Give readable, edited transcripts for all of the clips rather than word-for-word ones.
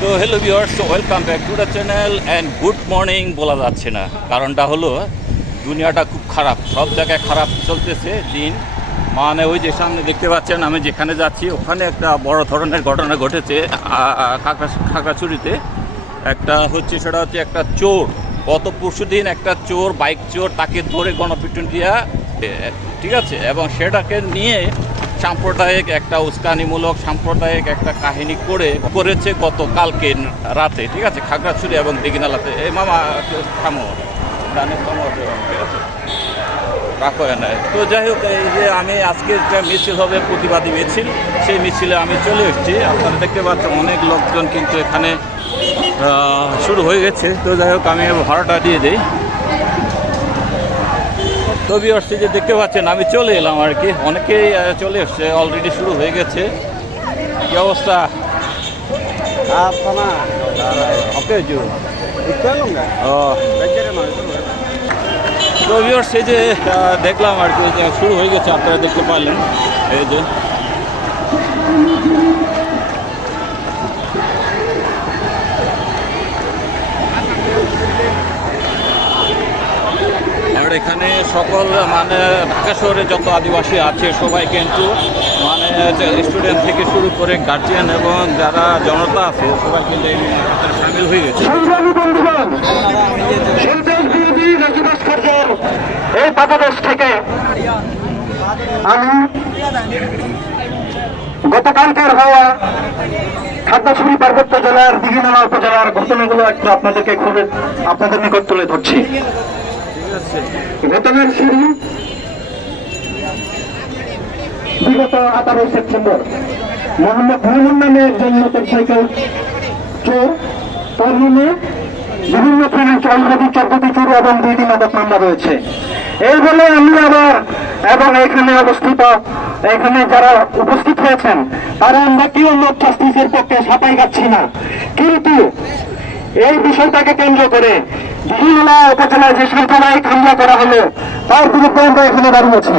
তো hello viewers, welcome back to the channel and good morning বলা যাচ্ছে না, কারণটা হলো দুনিয়াটা খুব খারাপ, সব জায়গায় খারাপ চলতেছে দিন। মানে ওই যে সামনে দেখতে পাচ্ছেন আমি যেখানে যাচ্ছি ওখানে একটা বড় ধরনের ঘটনা ঘটেছে খাগড়াছড়িতে। একটা হচ্ছে সেটা হচ্ছে একটা চোর, গত পরশু দিন একটা চোর, বাইক চোর, তাকে ধরে গণপিটুনি দিয়া, ঠিক আছে, এবং সেটাকে নিয়ে সাম্প্রদায়িক একটা উস্কানিমূলক সাম্প্রদায়িক একটা কাহিনী করেছে গতকালকে রাতে, ঠিক আছে, খাগড়াছড়ি এবং দিঘিনালাতে। এই মামা থামো, ডানে থামো, ঠিক আছে, রাখো এনে। তো যাই হোক, এই যে আমি আজকে একটা মিছিল হবে, প্রতিবাদী মিছিল, সেই মিছিলে আমি চলে এসেছি। আপনারা দেখতে পাচ্ছেন অনেক লোকজন কিন্তু এখানে শুরু হয়ে গেছে। তো যাই হোক, আমি ভাড়াটা দিয়ে দিই। তো ভিউয়ার্স, যে দেখতে পাচ্ছেন আমি চলে এলাম আর কি, অনেকেই চলে এসছে, অলরেডি শুরু হয়ে গেছে। কি অবস্থা? ওকে জু তো ভিউয়ার্স, এই যে দেখলাম আর কি, শুরু হয়ে গেছে, আপনারা দেখতে পারলেন। এই যে আর এখানে সকল মানে ঢাকা শহরে যত আদিবাসী আছে সবাই কিন্তু মানে স্টুডেন্ট থেকে শুরু করে গার্জিয়ান এবং যারা জনতা আছে সবাই কিন্তু এই সামিল হয়ে গেছে। এই বাংলাদেশ থেকে আমি গতকালকার হওয়া খাগড়াছড়ি পার্বত্য জেলার দিঘিনালা উপজেলার ঘটনাগুলো একটু আপনাদের নিকট তুলে ধরছি। ঘটনার শুরু বিগত 18 সেপ্টেম্বর মোহাম্মদ মোহাম্মদ নামে একজন মোটরসাইকেল চোর, তার নামে বিভিন্ন থানায় অলরেডি 14টি চোর এবং 2টি মাদক মামলা রয়েছে। এই বলে আমি আবার এবং এখানে যারা উপস্থিত হয়েছেন তারা আমরা কেউ লোক জাস্টিসের পক্ষে সাপাই গাচ্ছি না, কিন্তু এই বিষয়টাকে কেন্দ্র করে দিঘিনালা উপজেলায় যে সাম্প্রদায়িক হামলা করা হলো তার বিরুদ্ধে আমরা এখানে দাঁড়িয়েছি।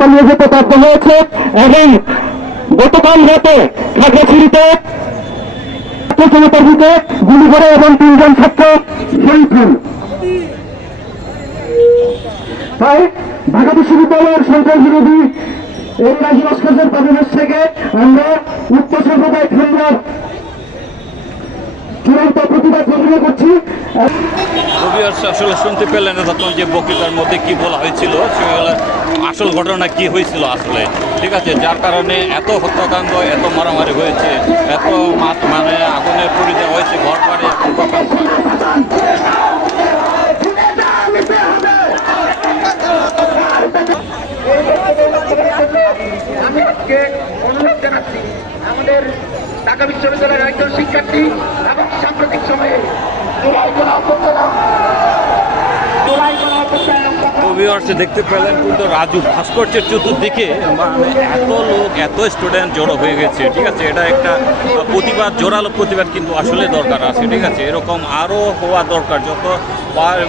পালিয়ে যেতে বাধ্য হয়েছে এবং গতকাল রাতে খাগড়াছড়িতে গুলি করে এবং 3 জন ছাত্র শহীদ হন। তাই ঢাকা বিশ্ববিদ্যালয়ের সন্ত্রাস বিরোধী এই রাজি ভাস্কর্যের পরিবেশ থেকে আমরা উক্ত সাম্প্রদায়িক হামলার চূড়ান্ত প্রতিবাদ ঘোষণা করছি। আসলে শুনতে পেলেন তখন যে বক্তৃতার মধ্যে কি বলা হয়েছিল, আসল ঘটনা কি হয়েছিল আসলে, ঠিক আছে, যার কারণে এত হত্যাকাণ্ড, এত মারামারি হয়েছে, এত মানে আগুনের পুড়ি দেওয়া হয়েছে ঘর বাড়ি এবং দোকান। আমি আজকে অনুরোধ জানাচ্ছি আমাদের ঢাকা বিশ্ববিদ্যালয়ের একজন শিক্ষার্থী এবং সাম্প্রতিক সময়ে দেখতে পেলেন কিন্তু রাজু ভাস্কর্যের চতুর্দিকে মানে এত লোক, এত স্টুডেন্ট জড়ো হয়ে গেছে, ঠিক আছে। এটা একটা প্রতিবাদ, জোরালো প্রতিবাদ কিন্তু আসলে দরকার আছে, ঠিক আছে, এরকম আরও হওয়া দরকার। যত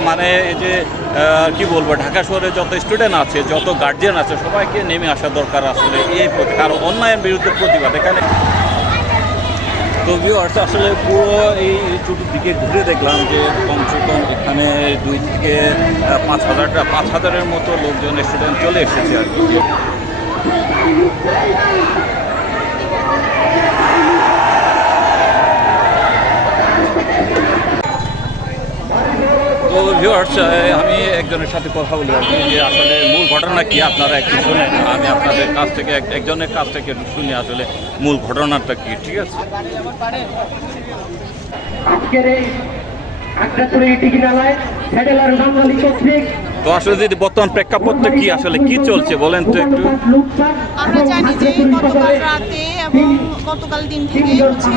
মানে এই যে কি বলবো, ঢাকা শহরে যত স্টুডেন্ট আছে, যত গার্জিয়ান আছে, সবাইকে নেমে আসা দরকার আসলে এই কারণ অন্যায়ের বিরুদ্ধে প্রতিবাদ এখানে। তো ভিউয়ার্স, আসলে পুরো এই চতুর্দিকে ঘুরে দেখলাম যে কমসে কম এখানে 2 থেকে 5,000-5,000-এর মতো লোকজন, স্টুডেন্ট চলে এসেছে আর কি। তো ভিউয়ার্স, আমি একজনের সাথে কথা বলি আর কি, যে আসলে মূল ঘটনা কি আপনারা একটু শুনেন, আমি আপনাদের কাছ থেকে একজনের কাছ থেকে একটু শুনি আসলে মূল ঘটনাটা কি, ঠিক আছে। আজকের এই খাগড়াছড়ি দিঘিনালায় ফেডারেল বাঙালি কর্তৃক তো আসলে যদি বর্তমান প্রেক্ষাপটটা কি, আসলে কি চলছে বলেন তো একটু। আমরা জানি যে গতকাল রাতে এবং গতকাল দিন থেকে হচ্ছে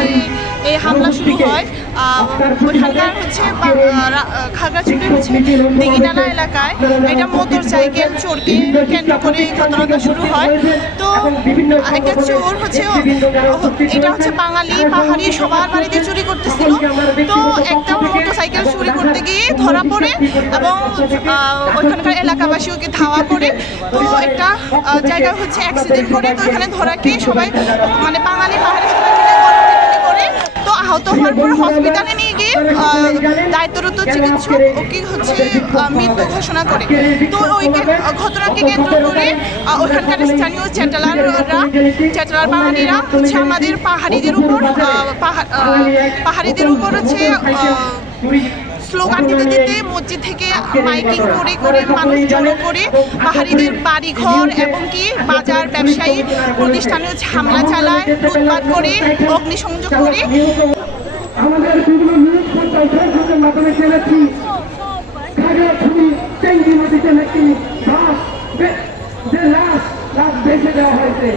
এই হামলা শুরু হয়। ওইখানকার হচ্ছে খাগড়াছড়ির হচ্ছে দিঘিনালা এলাকায় এটা মোটরসাইকেল চোরকে কেন্দ্র করে এই ঘটনাটা শুরু হয়। তো একটা চোর হচ্ছে, এটা হচ্ছে বাঙালি পাহাড়ি সবার বাড়িতে চুরি করতেছিল। তো একটা মোটরসাইকেল চুরি করতে গিয়ে ধরা পড়ে এবং ওইখানকার এলাকাবাসী ওকে ধাওয়া করে, তো একটা জায়গা হচ্ছে অ্যাক্সিডেন্ট করে, তো ওখানে ধরা খেয়ে সবাই মানে বাঙালি পাহাড়ি সবাই মিলে গণপিটুনি করে, তো আহত হওয়ার পর হসপিটালে নিয়ে গিয়ে দায়িত্বরত চিকিৎসক ওকে হচ্ছে মৃত্যু ঘোষণা করে। তো ওই ঘটনাকে কেন্দ্র করে ওখানকার স্থানীয় চেটালার বাঙালিরা হচ্ছে আমাদের পাহাড়িদের উপর হচ্ছে স্লোগান দিতে দিতে মসজিদ থেকে মাইকিং করে করে মানুষ জড়ো করে পাহাড়িদের বাড়িঘর এবং কি বাজার ব্যবসায়ী প্রতিষ্ঠানে হচ্ছে হামলা চালায়, লুটপাট করে, অগ্নিসংযোগ করে। আমাদের বিভিন্ন নিউজ সংবাদের মাধ্যমে জেনেছি খাগড়াছড়ি চেঙ্গি নদীতে নাকি লাশ বেঁচে দেওয়া হয়েছে।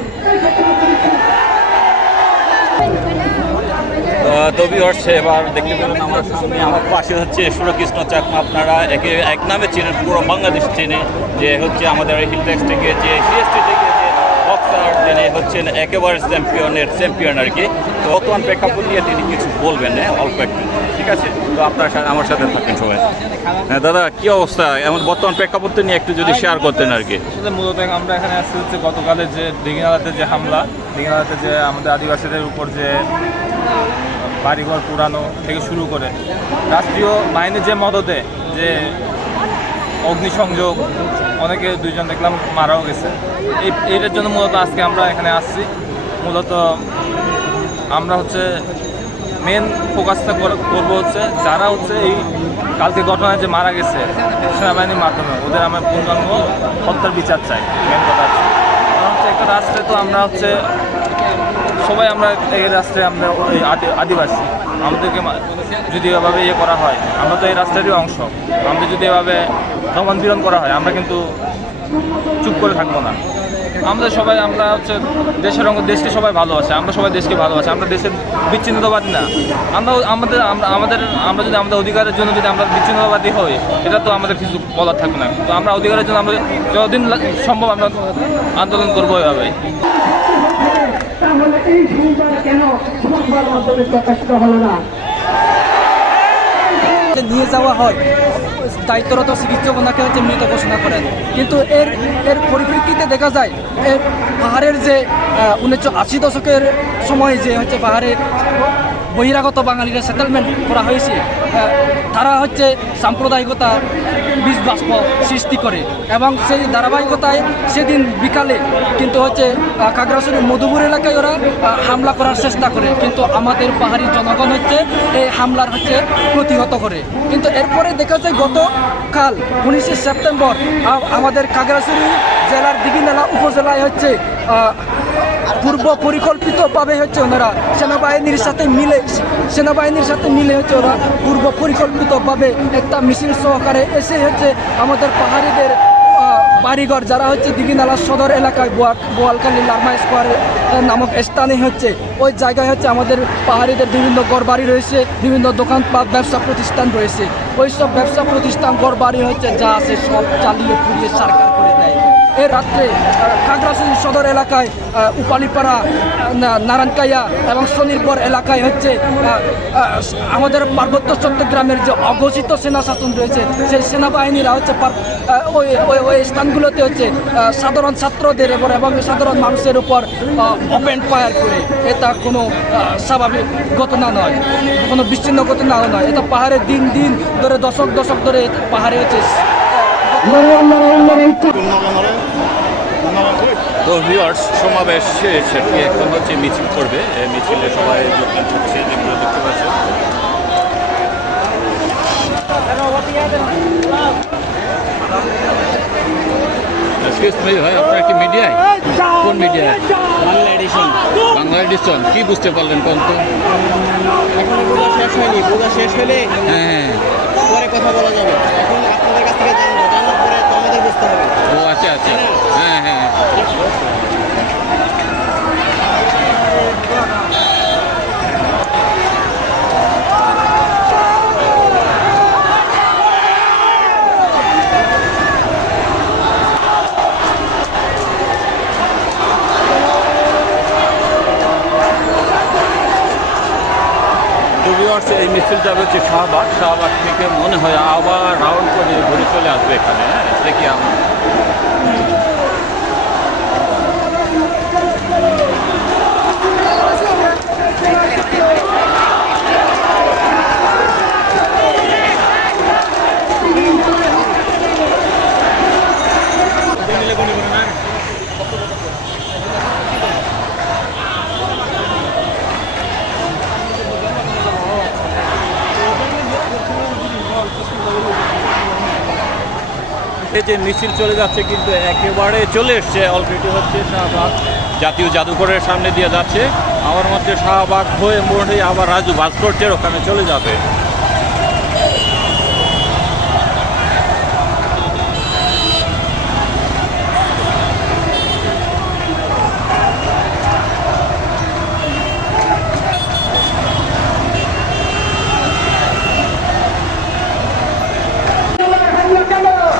তো ভিউয়ার্স, এবার দেখতে পেলেন আমার সামনে আমার পাশে হচ্ছে সুরকৃষ্ণ চাকমা। আপনারা একে এক নামে চেনেন, পুরো বাংলাদেশ চেনে, যে হচ্ছে আমাদের হিলটেক্স থেকে যে সিএসটি থেকে যে বক্সার যিনি হচ্ছেন একেবারে চ্যাম্পিয়ন আর কি। তো বর্তমান প্রেক্ষাপট নিয়ে তিনি কিছু বলবেন, হ্যাঁ, অল্প একটু, ঠিক আছে? তো আপনার সাথে আমার সাথে থাকেন সবাই। হ্যাঁ দাদা, কি অবস্থা? এমন বর্তমান প্রেক্ষাপট নিয়ে একটু যদি শেয়ার করতেন আর কি। মূলত আমরা এখানে আসছি হচ্ছে গতকালের যে দিঘিনালাতে যে হামলা, দিঘিনালাতে যে আমাদের আদিবাসীদের উপর যে বাড়িঘর পুরানো থেকে শুরু করে রাষ্ট্রীয় বাহিনীর যে মদতে যে অগ্নিসংযোগ, অনেকে দুইজন দেখলাম মারাও গেছে। এইটার জন্য মূলত আজকে আমরা এখানে আসছি। মূলত আমরা হচ্ছে মেন ফোকাসটা করবো হচ্ছে যারা হচ্ছে এই কালকে ঘটনায় যে মারা গেছে সেনাবাহিনীর মাধ্যমে, ওদের আমরা পূর্ণাঙ্গ হত্যার বিচার চাই। মেন কথা আছে কারণ হচ্ছে একটা রাষ্ট্রে তো আমরা হচ্ছে সবাই আমরা এই রাষ্ট্রে আমরা ওই আদিবাসী, আমাদেরকে যদি এভাবে ইয়ে করা হয়, আমরা তো এই রাষ্ট্রেরই অংশ। আমরা যদি এভাবে দমন-পীড়ন করা হয়, আমরা কিন্তু চুপ করে থাকবো না। আমরা হচ্ছে দেশকে সবাই ভালোবাসে, আমরা সবাই দেশকে ভালোবাসি, আমরা দেশের বিচ্ছিন্নতাবাদী না। আমরা যদি আমাদের অধিকারের জন্য যদি আমরা বিচ্ছিন্নতাবাদী হই, এটা তো আমাদের কিছু বলার থাকবে না। তো আমরা অধিকারের জন্য আমরা যতদিন সম্ভব আমরা আন্দোলন করবো এভাবে। তাহলে এই সংবাদ কেন সংবাদ মাধ্যমে প্রকাশিত হলো না? নিয়ে যাওয়া হয়, দায়িত্বরত চিকিৎসক ওনাকে হচ্ছে মৃত ঘোষণা করেন। কিন্তু এর পরিপ্রেক্ষিতে দেখা যায় এর পাহাড়ের যে 1980 দশকের সময় যে হচ্ছে পাহাড়ে বহিরাগত বাঙালিরা সেটেলমেন্ট করা হয়েছে, তারা হচ্ছে সাম্প্রদায়িকতা বীজ বাষ্প সৃষ্টি করে এবং সেই ধারাবাহিকতায় সেদিন বিকালে কিন্তু হচ্ছে খাগড়াছড়ির মধুপুর এলাকায় ওরা হামলা করার চেষ্টা করে, কিন্তু আমাদের পাহাড়ি জনগণ হচ্ছে এই হামলার হচ্ছে প্রতিহত করে। কিন্তু এরপরে দেখা যায় গতকাল 19 সেপ্টেম্বর আমাদের খাগড়াছড়ি জেলার দিঘিনালা উপজেলায় হচ্ছে পূর্ব পরিকল্পিতভাবে হচ্ছে ওনারা সেনাবাহিনীর সাথে মিলে হচ্ছে ওরা পূর্ব পরিকল্পিতভাবে একটা মিছিল সহকারে এসে হচ্ছে আমাদের পাহাড়িদের বাড়িঘর যারা হচ্ছে দিঘিনালা সদর এলাকায় বোয়ালখালী লার্মা স্কোয়ার নামক স্থানে হচ্ছে ওই জায়গায় হচ্ছে আমাদের পাহাড়িদের বিভিন্ন ঘরবাড়ি রয়েছে, বিভিন্ন দোকানপাট ব্যবসা প্রতিষ্ঠান রয়েছে। ওই সব ব্যবসা প্রতিষ্ঠান ঘরবাড়ি হচ্ছে যা আছে সব জ্বালিয়ে পুড়িয়ে সরকার করে দেয়। এ রাত্রে খাগড়াছড়ি সদর এলাকায় উপালিপাড়া, নারায়ণকাইয়া এবং শনিরপুর এলাকায় হচ্ছে আমাদের পার্বত্য চট্টগ্রামের যে অঘোষিত সেনা শাসন রয়েছে সেই সেনাবাহিনীরা হচ্ছে ওই স্থানগুলোতে হচ্ছে সাধারণ ছাত্রদের উপর এবং সাধারণ মানুষের উপর ওপেন ফায়ার করে। এটা কোনো স্বাভাবিক ঘটনা নয়, কোনো বিচ্ছিন্ন ঘটনাও নয়। এটা পাহাড়ে দিন দিন ধরে দশক ধরে পাহাড়ে হচ্ছে। তো ভিউয়ার্স, সমাবেশ শেষ, এখন হচ্ছে মিছিল করবে। মিছিলে সবাই যোগদান করছে, যেগুলো দেখতে পাচ্ছেন। ভাই, আপনার কি মিডিয়ায়? কোন মিডিয়ায়? বাংলা এডিশন। কি বুঝতে পারলেন কোন? তো এখনো পূজা শেষ হয়নি, পূজা শেষ হলে হ্যাঁ পরে কথা বলা যাবে। এখন আপনাদের কাছ থেকে জানবো, জানার পরে তো আমাদের বুঝতে হবে। ও আচ্ছা, হ্যাঁ। ভিউয়ার্স, এই মিছিল যাবে হচ্ছে শাহবাগ। শাহবাগ থেকে মনে হয় আবার রাউন্ড করে ঘুরে চলে আসবে এখানে। হ্যাঁ, দেখি আমরা। এই যে মিছিল চলে যাচ্ছে কিন্তু একেবারে চলে এসছে, অলরেডি হচ্ছে শাহবাগ জাতীয় জাদুঘরের সামনে দিয়ে যাচ্ছে। আমার মধ্যে শাহবাগ হয়ে মোড়ে আবার রাজু ভাস্কর্যের ওখানে চলে যাবে।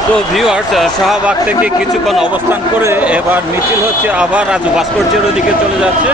তো ভিউয়ার্স, শাহবাগ থেকে কিছুক্ষণ অবস্থান করে এবার মিছিল হচ্ছে আবার রাজু ভাস্কর্যের ওদিকে চলে যাচ্ছে।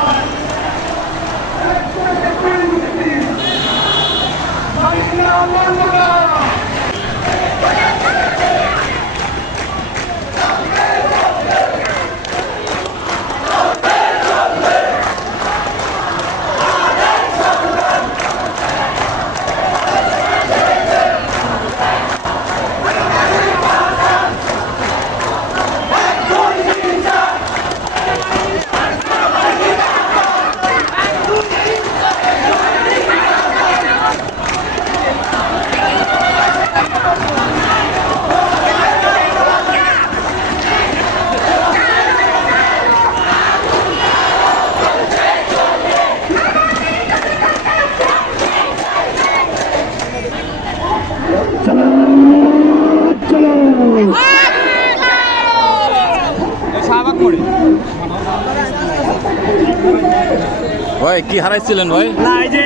ভাই কি হারাইছিলেন ভাই? না, এই যে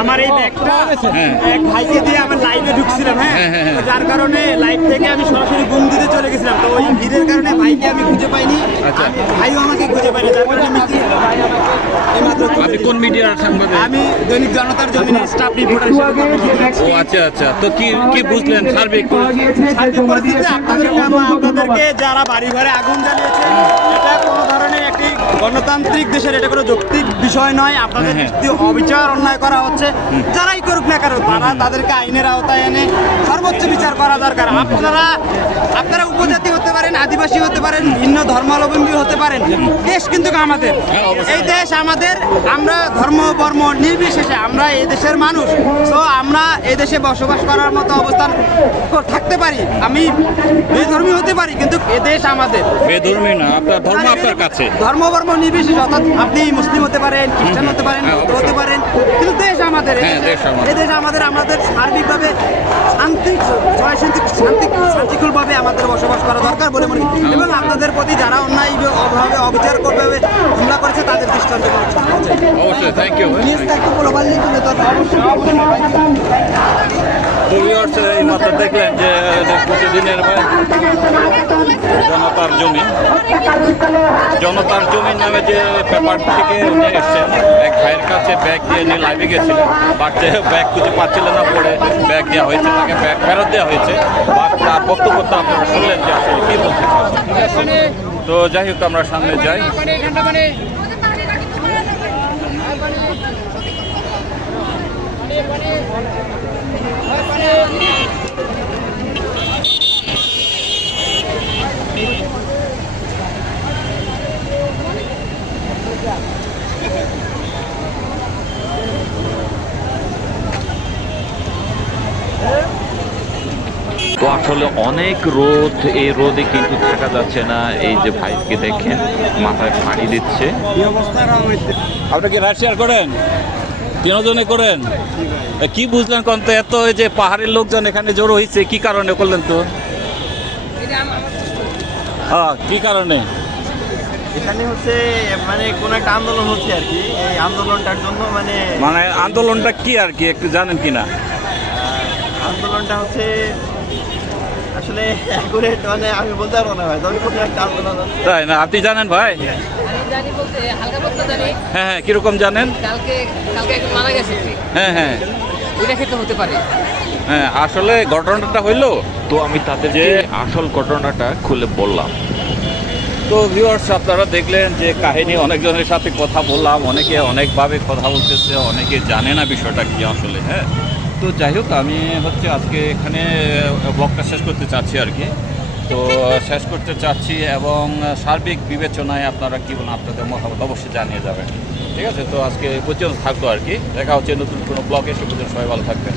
আমার এই ব্যাগটা হ্যাঁ। এক ভাইকে দিয়ে আমার লাইভে ঢুকছিলাম, হ্যাঁ, হ্যাঁ, হ্যাঁ, হ্যাঁ। তো যার কারণে লাইভ থেকে আমি সরাসরি ঘুম দিতে চলে গেছিলাম। তো ওই ভিড়ের কারণে ভাইকে আমি খুঁজে পাইনি, আচ্ছা। ভাইও আমাকে খুঁজে পাইনি, যার কারণে আমি এইমাত্র খুঁজে আপনি কোন দিয়েছি। মিডিয়ার সাংবাদিক? আমি দৈনিক জনতার জমিনের স্টাফ রিপোর্টার হিসেবে কর্মরত আছি। ও আচ্ছা আচ্ছা, তো কি বুঝলেন সার্বিক? সার্বিক পরিস্থিতিতে আপনাদেরকে যারা বাড়ি ঘরে আগুন জ্বালিয়েছে, এটা কোনো ধরনের একটি গণতান্ত্রিক দেশের এটা কোনো যৌক্তিক বিষয় নয়। আপনাদের হ্যাঁ। যে অবিচার অন্যায় করা হচ্ছে, যারাই করুক না কারণ তাদেরকে আইনের আওতায় এনে সর্বোচ্চ বিচার করা দরকার। আপনারা উপজাতি হতে পারেন, আদিবাসী হতে পারেন, ভিন্ন ধর্মাবলম্বী হতে পারেন, দেশ কিন্তু আমাদের। হ্যাঁ, অবশ্যই। এই দেশ আমাদের, আমরা ধর্ম বর্ম নির্বিশেষে আমরা এই দেশের মানুষ। তো আমরা এই দেশে বসবাস করার মতো অবস্থান থাকতে পারি। আমি বেধর্মী হতে পারি, কিন্তু এ দেশ আমাদের। বেধর্মী না, আপনার ধর্ম আপনার কাছে। ধর্ম বর্ম নির্বিশেষে, অর্থাৎ আপনি মুসলিম হতে পারেন, খ্রিস্টান হতে পারেন, হ্যাঁ, বৌদ্ধ অবশ্যই। হতে পারেন, কিন্তু দেশ আমাদের। হ্যাঁ, দেশ আমাদের। এই দেশ আমাদের, আমাদের সার্বিকভাবে শান্তিকুলভাবে আমাদের বসবাস করা দরকার বলে মনে করি। এবং আপনাদের প্রতি যারা অন্যায়ভাবে অবিচার করবে হামলা করেছে তাদের দৃষ্টান্ত অবশ্যই, থ্যাংক ইউ। এই মাত্র দেখলেন যে প্রতিদিনের জনতার জমিন নামে যে পেপার থেকে উনি এসছেন, এক ভাইয়ের কাছে ব্যাগ দিয়ে নিয়ে লাইভে গেছিলেন, বাট ব্যাগ খুঁজে পাচ্ছিলেন না, পরে ব্যাগ দেওয়া হয়েছে, তাকে ব্যাগ ফেরত দেওয়া হয়েছে। বা তার বক্তব্যটা আপনারা শুনলেন যে আসলে কী বলতে চাচ্ছেন, ঠিক আছে? তো যাই হোক, আমরা সামনে যাই। তো আসলে অনেক রোদ, এই রোদে কিন্তু থাকা যাচ্ছে না। এই যে ভাইকে দেখেন মাথায় ফাড়ি দিচ্ছে। আপনি কি রাইড শেয়ার করেন? তিনজনে করেন? কি বুঝলেন কোন তো এত যে পাহাড়ের লোকজন এখানে জড়ো হয়েছে, কি কারণে করলেন? তো হ্যাঁ, কি কারণে? এখানে হচ্ছে মানে কোন একটা আন্দোলন হচ্ছে আর কি। এই আন্দোলনটার জন্য মানে আন্দোলনটা কি আর কি একটু জানেন কিনা? আন্দোলনটা হচ্ছে আসলে অ্যাকুরেট আমি বলতে পারবো না ভাই, তবে কোনো একটা আন্দোলন হচ্ছে। তাই না? আপনি জানেন ভাই? জানি বলতে হালকা পাতলা জানি। হ্যাঁ হ্যাঁ, কিরকম জানেন? কালকে একজন মারা গেছে। হ্যাঁ হ্যাঁ, ওইটা ক্ষেত্রে হতে পারে। হ্যাঁ, আসলে ঘটনাটা হইলো তো আমি তাদের যে আসল ঘটনাটা খুলে বললাম। তো ভিউয়ার্স, আপনারা দেখলেন যে কাহিনী, অনেকজনের সাথে কথা বললাম, অনেকে অনেকভাবে কথা বলতেছে, অনেকে জানে না বিষয়টা কি আসলে। হ্যাঁ, তো যাই হোক, আমি হচ্ছে আজকে এখানে ব্লগটা শেষ করতে চাচ্ছি আর কি। তো শেষ করতে চাচ্ছি এবং সার্বিক বিবেচনায় আপনারা কী বলেন, আপনাদের মতামত অবশ্যই জানিয়ে যাবেন। ঠিক আছে, তো আজকে এই পর্যন্ত থাকবো আর কি। দেখা হচ্ছে নতুন কোনো ব্লগে। সে পর্যন্ত সবাই ভালো থাকবেন।